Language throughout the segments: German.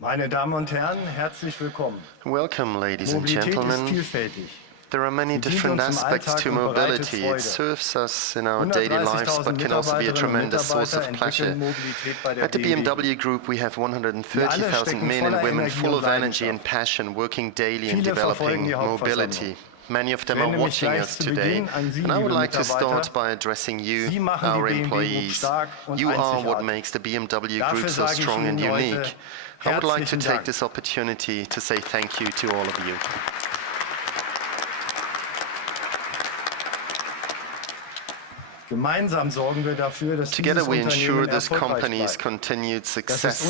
Meine Damen und Herren, herzlich willkommen. Welcome, ladies and Mobilität ist gentlemen. vielfältig. There are many different aspects to mobility. It serves us in our daily lives, but can also be a tremendous source of pleasure. At the BMW Group, we have 130,000 men and women full of energy and passion, working daily in developing mobility. Many of them are watching us today, and I would like to start by addressing you, our employees. You are what makes the BMW Group so strong and unique. I would like to take this opportunity to say thank you to all of you. Together we ensure this company's continued success.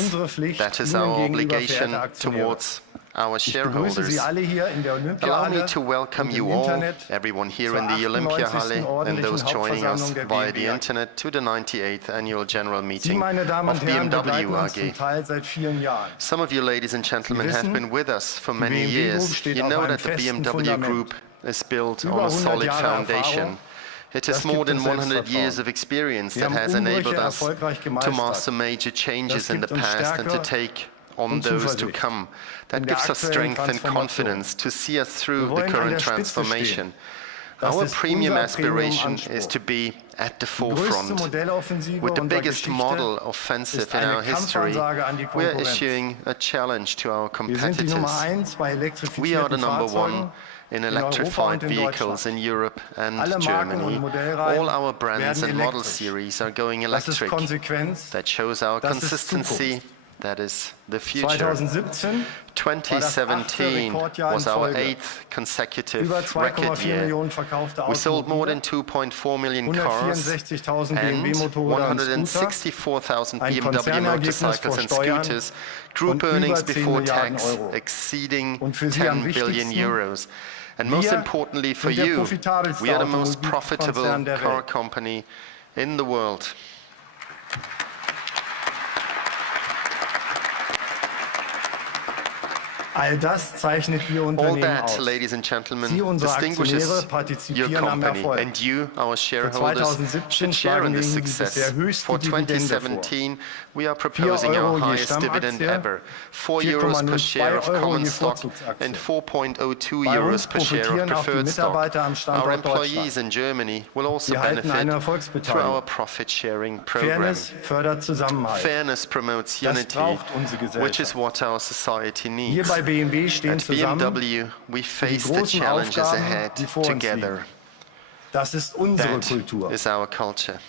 That is our obligation towards our shareholders. Allow me to welcome you all, everyone here in the Olympiahalle and those joining us via the internet, to the 98th Annual General Meeting of BMW AG. Some of you, ladies and gentlemen, have been with us for many years. You know that the BMW Group is built on a solid foundation. It is more than 100 years of experience that has enabled us to master major changes in the past and to take on those to come. That gives us strength and confidence to see us through the current transformation. Our premium aspiration is to be at the forefront. With the biggest model offensive in our history, we are issuing a challenge to our competitors. We are the #1 in electrified vehicles in Europe and Germany. All our brands and model series are going electric. That shows our consistency. That is the future. 2017 was our 8th consecutive record year. We sold more than 2.4 million cars and 164,000 BMW motorcycles and scooters, group earnings before tax exceeding 10 billion euros. And most importantly for you, we are the most profitable car company in the world. All that, ladies and gentlemen, distinguishes your company, and you, our shareholders, should share in this success. For 2017, we are proposing our highest dividend ever, 4 euros per share of common stock and 4.02 euros per share of preferred stock. Our employees in Germany will also benefit through our profit-sharing program. Fairness promotes unity, which is what our society needs. At BMW, we face the challenges ahead together. That is our culture.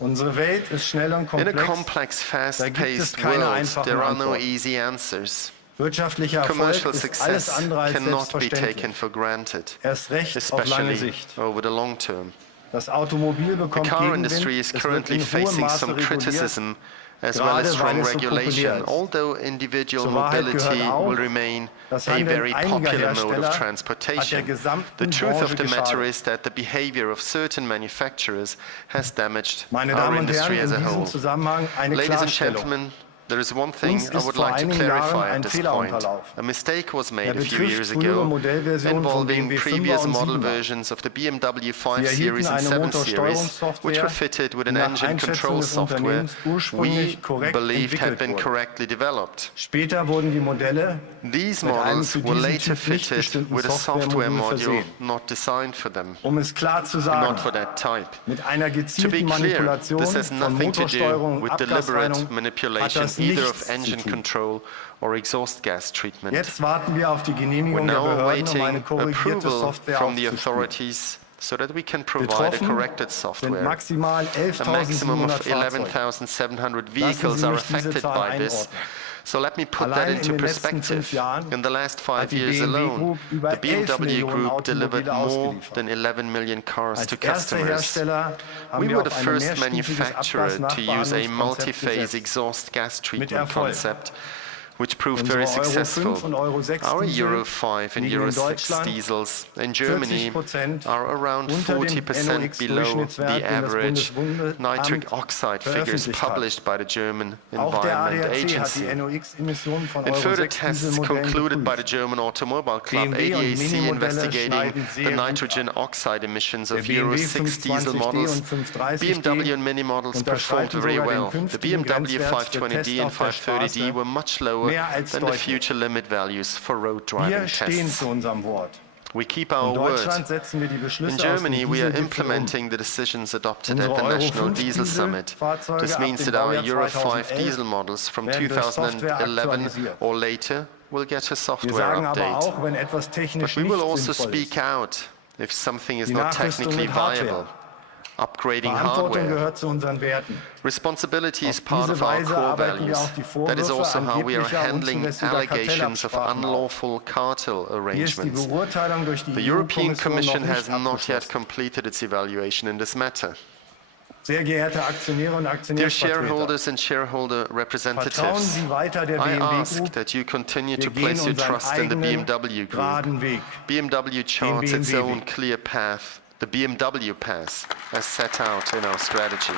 In a complex, fast-paced world, there are no easy answers. Commercial success cannot be taken for granted, especially over the long term. The car industry is currently facing some criticism as well as strong regulation, although individual mobility will remain a very popular mode of transportation. The truth of the matter is that the behavior of certain manufacturers has damaged our industry as a whole. Ladies and gentlemen, there is one thing I would like to clarify at this point. A mistake was made a few years ago involving previous model versions of the BMW 5 Series and 7 Series, which were fitted with an engine control software we believed had been correctly developed. These models were later fitted with a software module not designed for them, not for that type. To be clear, this has nothing to do with deliberate manipulation either of engine control or exhaust gas treatment. We're now awaiting approval from the authorities so that we can provide a corrected software. A maximum of 11,700 vehicles are affected by this. So let me put that into perspective. In the last 5 years alone, the BMW Group delivered more than 11 million cars to customers. We were the first manufacturer to use a multi-phase exhaust gas treatment concept, which proved very successful. Our Euro 5 and Euro 6 diesels in Germany are around 40% below the average nitric oxide figures published by the German Environment Agency. In further tests concluded by the German Automobile Club, ADAC, investigating the nitrogen oxide emissions of Euro 6 diesel models, BMW and Mini models performed very well. The BMW 520d and 530d were much lower lower than the future limit values for road driving tests. We keep our word. In Germany, we are implementing the decisions adopted at the National Diesel Summit. This means that our Euro 5 diesel models from 2011 or later will get a software update. But we will also speak out if something is not technically viable. Upgrading hardware. Responsibility is part of our core values. That is also how we are handling allegations of unlawful cartel arrangements. The European Commission has not yet completed its evaluation in this matter. Dear shareholders and shareholder representatives, I ask that you continue to place your trust in the BMW Group. BMW charts its own clear path, the BMW path, as set out in our strategy.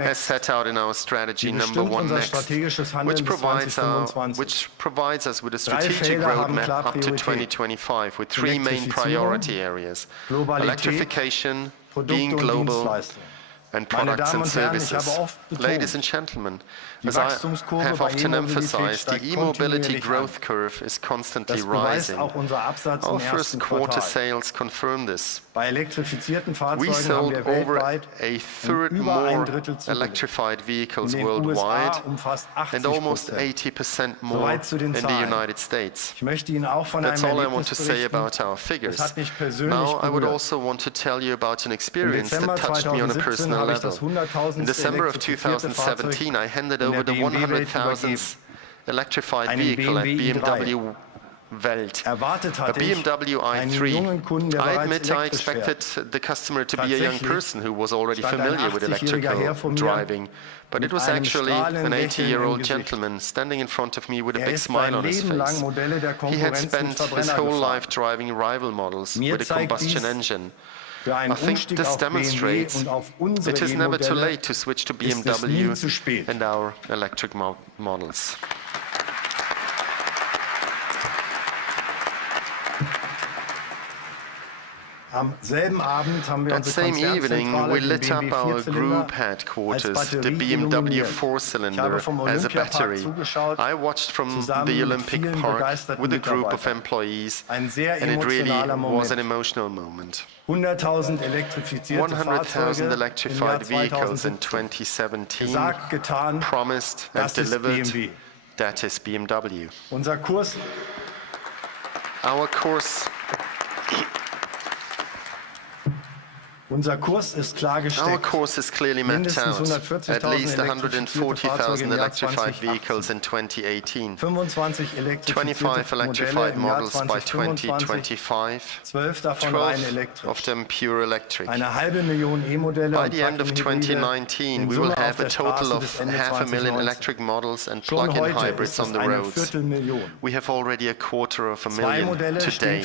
As set out in our strategy number one next, which provides us with a strategic roadmap up to 2025 with three main priority areas: electrification, being global, and products and services. Ladies and gentlemen, as I have often emphasized, the e-mobility growth curve is constantly rising. Our first quarter sales confirm this. We sold over a third more electrified vehicles worldwide and almost 80% more in the United States. That's all I want to say about our figures. Now I would also want to tell you about an experience that touched me on a personal level. In December of 2017, I handed over the 100,000th electrified vehicle at BMW Welt, a BMW i3. I admit I expected the customer to be a young person who was already familiar with electrical driving, but it was actually an 80-year-old gentleman standing in front of me with a big smile on his face. He had spent his whole life driving rival models with a combustion engine. I think this demonstrates it is never too late to switch to BMW and our electric models. That same evening, we lit up our group headquarters, the BMW four-cylinder, as a battery. I watched from the Olympic Park with a group of employees, and it really was an emotional moment. 100,000 electrified vehicles in 2017, promised and delivered, that is BMW. Our course Our course is clearly mapped out. At least 140,000 electrified vehicles in 2018, 25 electrified models by 2025, 12 of them pure electric. By the end of 2019, we will have a total of 500,000 electric models and plug-in hybrids on the roads. We have already 250,000 today.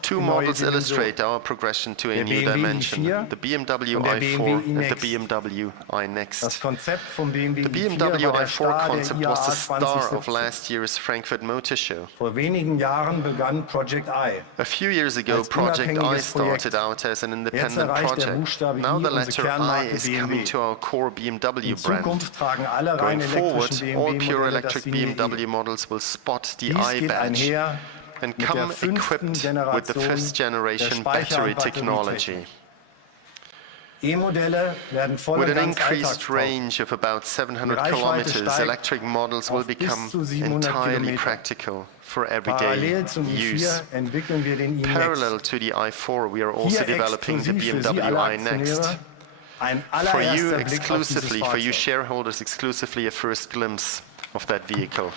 Two models illustrate our progression to a new dimension. The BMW i4 and the BMW iNEXT. The BMW i4 concept was the star of last year's Frankfurt Motor Show. A few years ago, Project I started out as an independent project. Now the letter I is coming to our core BMW brand. Going forward, all pure electric BMW models will spot the I badge and come equipped with the 5th generation battery technology. With an increased range of about 700 kilometers, electric models will become entirely practical for everyday use. Parallel to the i4, we are also developing the BMW iNEXT. For you exclusively, for you shareholders exclusively, a first glimpse of that vehicle.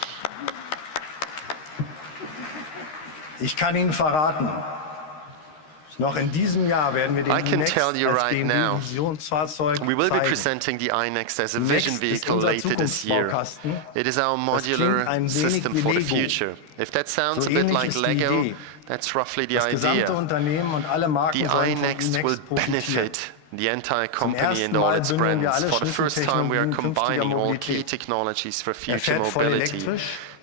Ich kann Ihnen verraten, noch in diesem Jahr werden wir den iNEXT als BMW Visionsfahrzeug we will be presenting the iNEXT as a vision vehicle later this year. It is our modular system for the future. If that sounds a bit like Lego, that's roughly the idea. The iNEXT will benefit the entire company and all its brands. For the first time, we are combining all key technologies for future mobility.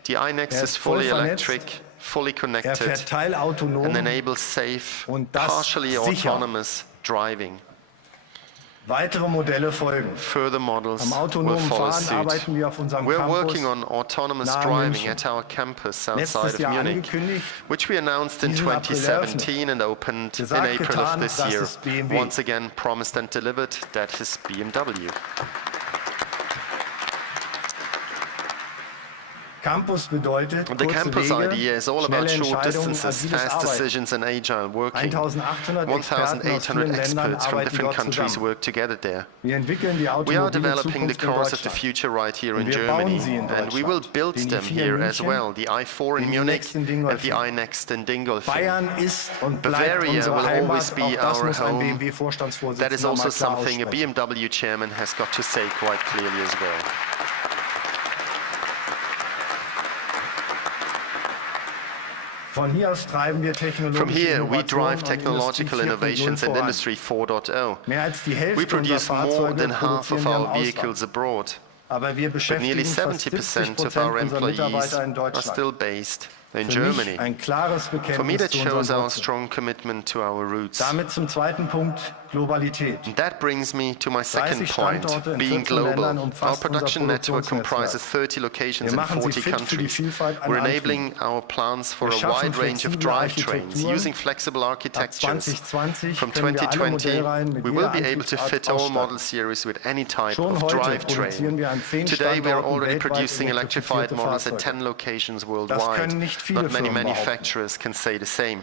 The iNEXT is fully electric, fully connected, and enables safe, partially autonomous driving. Weitere Modelle folgen. Further models Am will autonomen follow Fahren suit. arbeiten wir auf unserem We're Campus working on autonomous nahe driving München. at our campus outside Letztes of Jahr Munich, angekündigt, which we announced in diesen April 2017 and opened in Gesagt, April of getan, this das year. ist BMW. Once again, promised and delivered, that is BMW. Campus bedeutet The kurze campus Wege, idea is all about schnelle short Entscheidungen, distances, agiles fast Arbeiten. decisions and agile working. 1800 Experten aus 1,800 vielen Ländern experts from arbeiten different dort countries zusammen. work together there. Wir entwickeln die We are automobile developing the Zukunft in cars of the Deutschland. future right here in Und wir bauen Germany, sie in and we will Deutschland. build Den them i4 in here as München, well, the i4 in den Munich iNEXT in and the Dingolfing. iNEXT in Dingolfing. Bayern ist und bleibt Bavaria unsere will Heimat. always be Auch das our muss ein home. That is BMW-Vorstandsvorsitzender also mal klar something a aussprechen. BMW chairman has got to say quite clearly as well. Von hier aus treiben wir From technologische here, we Innovation drive und technological Industrie 4.0 innovations and voran. Industry 4.0. Mehr als die We Hälfte unserer produce more Fahrzeuge than half of produzieren wir im our Ausland. vehicles abroad, Aber wir but nearly beschäftigen fast 70% of 70% our unserer employees Mitarbeiter in are Deutschland. still based in Für mich Germany. ein klares For me, Bekenntnis that zu shows unseren our Wurzeln. strong commitment to our roots. Damit zum zweiten Punkt, Globalität. And that brings me to my second 30 point, Standorte in being 14 global. Ländern Our umfasst unser production network comprises Produktionsnetzwerk. 30 locations Wir in machen sie 40 fit für die countries. Vielfalt an We're Antrieben. enabling our plants for Wir a schaffen wide range of flexible drivetrains Architekturen. using flexible Ab architectures. 2020 From können wir alle 2020, Modellreihen mit we will jeder be able to Antriebsart fit all ausstatten. model series with any type Schon of heute produzieren drivetrain. wir an 10 Today, we are Standorten already weltweit producing electrified elektrifizierte models at Fahrzeuge. 10 locations Das worldwide. können nicht viele Not many Firmen behaupten. manufacturers can say the same.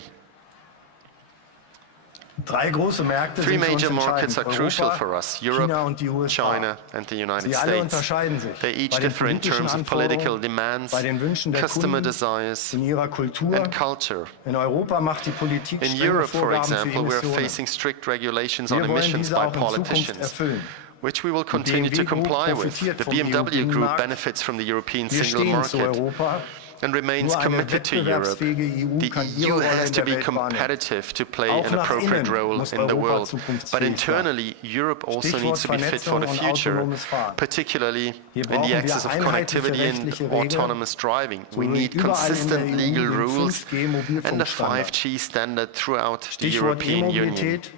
Drei große Märkte Three sind für uns major markets entscheidend. are crucial Europa, for us: China Europe, und die USA. China, and the United Sie alle States. unterscheiden sich They each bei den differ in politischen terms of political Anforderungen, demands, bei den Wünschen der customer Kunden, desires, in ihrer Kultur. and culture. In Europa macht die Politik In strenge Europe, for Vorgaben für example, we are Emissionen. facing strict regulations on Wir wollen emissions diese by auch in Zukunft politicians, erfüllen. which we will continue to BMW Group comply with. profitiert The vom BMW Group EU-Binnenmarkt. benefits from the European Wir single stehen zu market Europa. and remains Nur eine committed to Europe. wettbewerbsfähige EU The kann ihre EU Rolle has in to der be Welt wahrnehmen. competitive to play Auch an nach appropriate innen role muss in the Europa world. zukunftsfähig But sein. internally, Europe also Stichwort needs to be fit for the Vernetzung und future, autonomes Fahren. particularly Hier in brauchen the wir axis of einheitliche connectivity and rechtliche Regeln, autonomous driving. We so wie need überall in der consistent EU legal den rules 5G and a Mobilfunkstandard. 5G standard throughout the Stichwort European Union. E-Mobilität.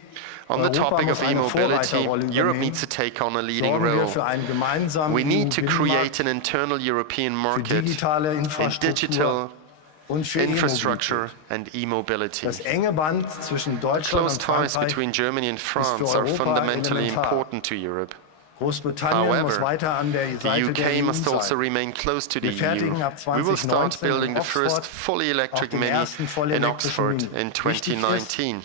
On the Europa topic muss of eine e-mobility, Vorreiterrolle Europe übernehmen. needs to take on a leading Sorgen wir role. für einen gemeinsamen We need to create EU-Binnenmarkt an internal European für market digitale in Infrastruktur digital und für infrastructure E-Mobilität. and e-mobility. Das enge Band zwischen Deutschland Close und ties Frankreich. between Germany and für France are Europa fundamentally elementar. important to Europe. Großbritannien muss However, weiter an der The Seite der UK EU must also sein. remain close to the Wir fertigen ab EU. We will start 2019 building the in first Oxford fully electric auch den Mini ersten in vollelektrischen Oxford Mini. in Wichtig ist, 2019.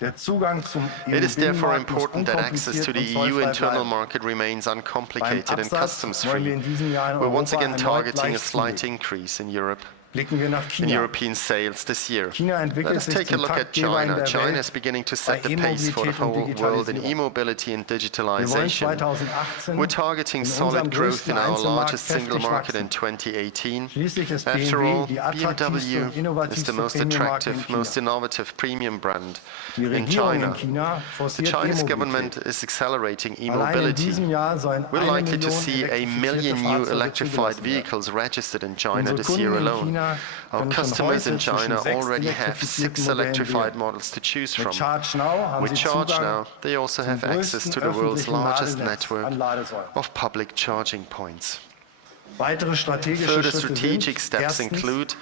der Zugang zum It is therefore EU-Binnenmarkt muss important that access to unkompliziert the und EU zollfrei internal bleiben. market remains Beim uncomplicated and Absatz customs wollen wir free. in diesem Jahr in We're once Europa again erneut targeting a leicht slight zulegen. increase in Europe. Blicken wir nach In China. European sales this year. China Let entwickelt us sich take a zum look at Taktgeber in China. der China Welt is beginning to bei set the pace for the E-Mobilität und whole world in Digitalisierung. e-mobility and Wir wollen digitalization. 2018 We're targeting in solid unserem growth in größten our Einzelmarkt largest single kräftig market in wachsen. 2018. Schließlich ist After BMW all, die attraktivste BMW und is the innovativste most Premium-Marke in attractive, China. most innovative premium brand Die in Regierung in China. China The forciert Chinese E-Mobilität. government is accelerating Allein in e-mobility. diesem Jahr sollen We're 1 likely to Million see a million elektrifizierte new Fahrzeuge electrified zugelassen werden. vehicles registered in China Unsere this Kunden year in alone. China Our können schon customers in heute zwischen China 6 already have 6 elektrifizierten Modellen electrified wählen. models to choose Mit from. Charge Now haben With Sie Charge Zugang Now, they also zum have access größten to the world's öffentlichen largest Ladenetz network an Ladesäulen. of public charging points. Weitere strategische Further Schritte strategic sind steps erstens, include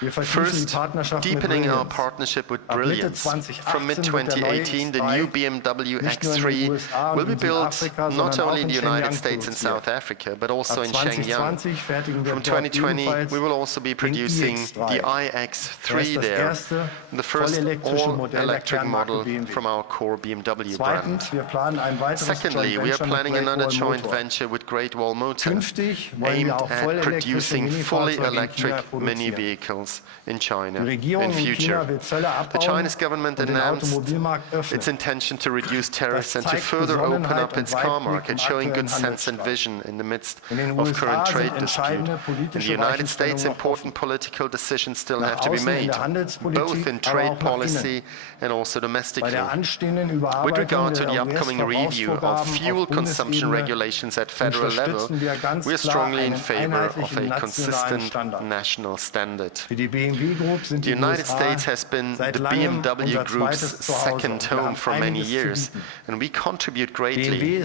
wir vertiefen die first, Partnerschaft mit deepening our Brilliance. partnership with Ab Mitte Brilliance. From 2018 wird der neue mid-2018, the new X3 BMW nicht nur in den X3 USA will und be in built Südafrika, not sondern auch only in in the United Shenyang States and produziert. South Africa, but also Ab in Shenyang. 2020 fertigen wir From dort 2020, ebenfalls we will also be den producing iX3. the Er iX3 ist das there, erste the first vollelektrische Modell der all-electric Kernmarke model BMW. from our core BMW brand. Zweitens, wir planen ein weiteres Secondly, Joint we are Venture mit planning Great another Wall joint Motor. venture with Great Wall Motor, Künftig wollen aimed wir auch at vollelektrische producing fully Minifahrzeuge in electric China mini produzieren. vehicles in China Die Regierung in in China future. will Zölle The abbauen Chinese government und den announced Automobilmarkt its öffnen. intention to reduce tariffs and to zeigt further open Besonnenheit up und its car Weitblick market, im showing good aktuellen sense and Handelsstreit. vision in the midst In den of USA current sind trade dispute. entscheidende In the politische United States, Weichenstellungen noch important political decisions still Nach have to be außen in made, der Handelspolitik, both in aber trade auch nach policy and also Bei domestically. der anstehenden With Überarbeitung regard to der the upcoming review of US-Verbrauchsvorgaben fuel auf consumption Bundesebene regulations at federal level, unterstützen wir ganz we are klar strongly in einen favor of einheitlichen a nationalen consistent Standard. national standard. Für The United States has been the BMW Group's second home for many years, and we contribute greatly.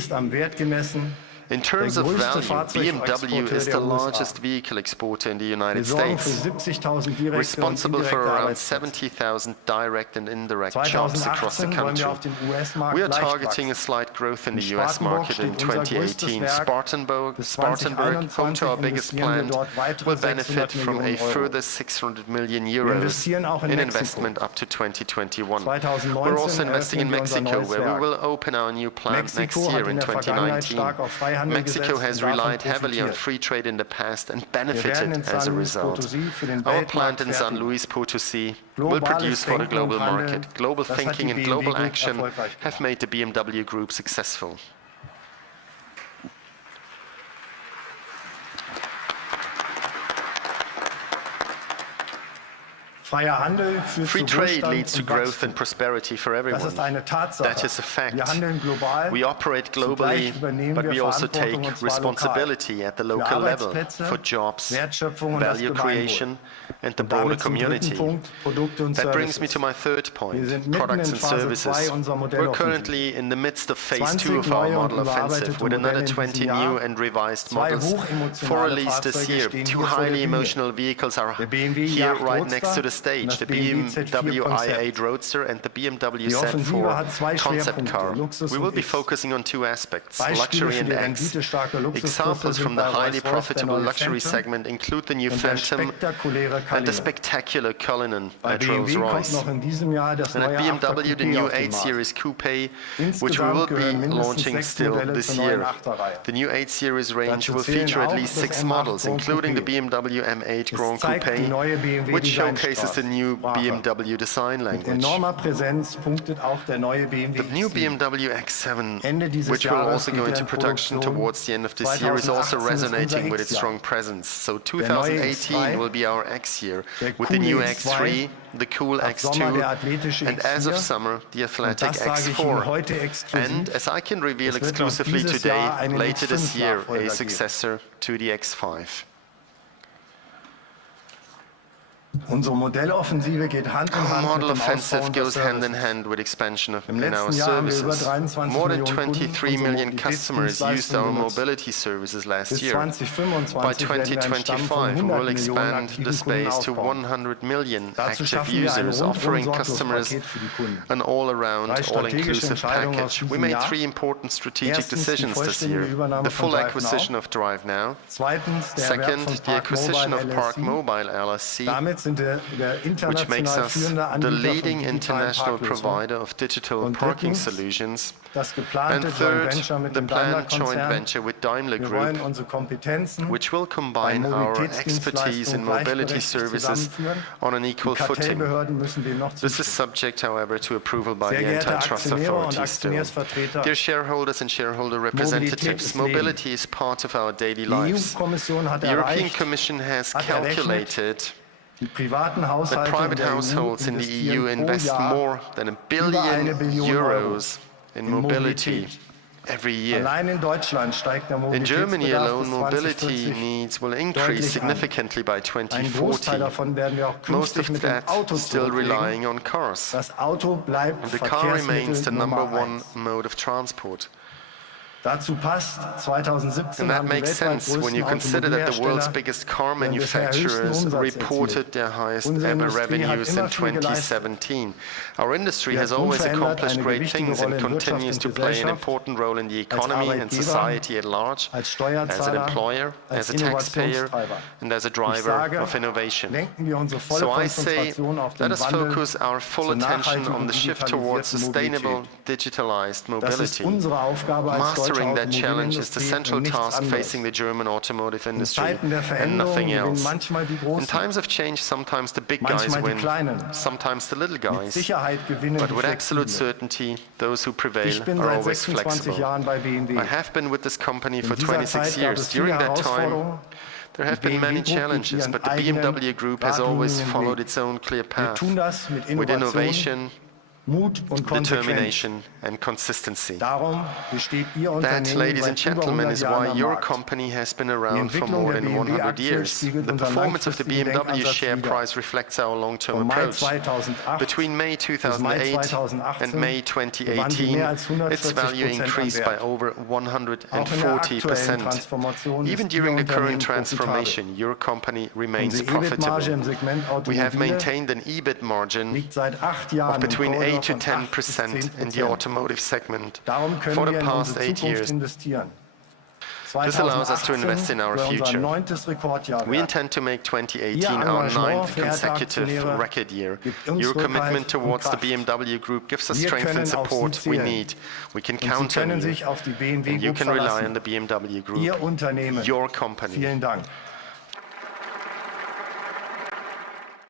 In terms of value, BMW is the largest vehicle exporter in the United States, responsible for around 70,000 direct and indirect jobs across the country. We are targeting a slight growth in the US market in 2018. Spartanburg, home to our biggest plant, will benefit from a further 600 million euros in investment up to 2021. We're also investing in Mexico, where we will open our new plant next year in 2019. Mexico has relied heavily on free trade in the past and benefited as a result. Our plant in San Luis Potosí will produce for the global market. Global thinking and global action have made the BMW Group successful. Free trade leads to growth and prosperity for everyone. That is a fact. We operate globally, but we also take responsibility at the local level for jobs, value creation, and the broader community. That brings me to my third point, products and services. We're currently in the midst of phase 2 of our model offensive, with another 20 new and revised models for release this year. 2 highly emotional vehicles are here right next to the stage, the BMW i8 Roadster and the BMW Z4 concept car. We will be focusing on 2 aspects, luxury and X. Examples from the highly profitable luxury segment include the new Phantom and the spectacular Cullinan at Rolls-Royce. And at BMW, the new 8 Series Coupe, which we will be launching still this year. The new 8 Series range will feature at least 6 models, including the BMW M8 Grand Coupe, which showcases the new BMW design language. The new BMW X7, which will also go into production towards the end of this year, is also resonating with its strong presence. So 2018 will be our X year, with the new X3, the cool X2, and as of summer, the athletic X4. And as I can reveal exclusively today, later this year, a successor to the X5. Our model offensive goes hand in hand with expansion in our services. More than 23 million customers used our mobility services last year. By 2025, we will expand the space to 100 million active users, offering customers an all-around, all-inclusive package. We made 3 important strategic decisions this year. The full acquisition of Drive Now. Second, the acquisition of Park Mobile LLC, which makes us the leading international provider of digital parking solutions. And third, the planned joint venture with Daimler Group, which will combine our expertise in mobility services on an equal footing. This is subject, however, to approval by the antitrust authorities still. Dear shareholders and shareholder representatives, mobility is part of our daily lives. The European Commission has calculated that private households in the EU invest more than €1 billion in mobility every year. In Germany alone, mobility needs will increase significantly by 2040. Most of that still relying on cars. And the car remains the #1 mode of transport. And that makes sense when you consider that the world's biggest car manufacturers reported their highest ever revenues in 2017. Our industry has always accomplished great things and continues to play an important role in the economy and society at large, as an employer, as a taxpayer, and as a driver of innovation. So I say, let us focus our full attention on the shift towards sustainable, digitalized mobility. Mastering that challenge is the central task facing the German automotive industry, and nothing else. In times of change, sometimes the big guys win, sometimes the little guys, but with absolute certainty, those who prevail are always flexible. I have been with this company for 26 years. During that time, there have been many challenges, but the BMW Group has always followed its own clear path, with innovation, Mut und Konsequenz. determination and consistency. Darum besteht Ihr That, Unternehmen ladies and seit über gentlemen, 100 is Jahren why am your Markt. company has been Die around for Entwicklung more der than 100 BMW-Aktie years. spiegelt The unseren performance of the langfristigen BMW Denkansatz share wider. price reflects our long-term Vom Mai approach. 2008 Between May bis Mai 2008 and May 2018 gewann sie 2018, mehr als its value 140% an increased by Wert. over Auch in der aktuellen 140%. Transformation Even ist Ihr during the current Unternehmen profitabel. transformation, your company remains Unsere EBIT-Marge im profitable. Segment We have Automobile maintained an EBIT margin liegt seit 8 of Jahren im between Korridor 8 to von 8 bis 10% in the 10%. automotive segment. Darum For können the wir in past unsere 8 Zukunft years, investieren. this allows us to 2018 invest in our soll unser future. 9. Rekordjahr We werden. intend to make 2018 Ihr our Engagement, 9th verehrte consecutive Aktionäre, record year. gibt uns Your Rückhalt commitment und towards the Kraft. BMW Group gives us Wir strength and können auf support Sie we zählen. need. We can Und Sie count on können you. sich auf die BMW And you Group can rely on verlassen. the BMW Group, Ihr Unternehmen. your company. Vielen Dank.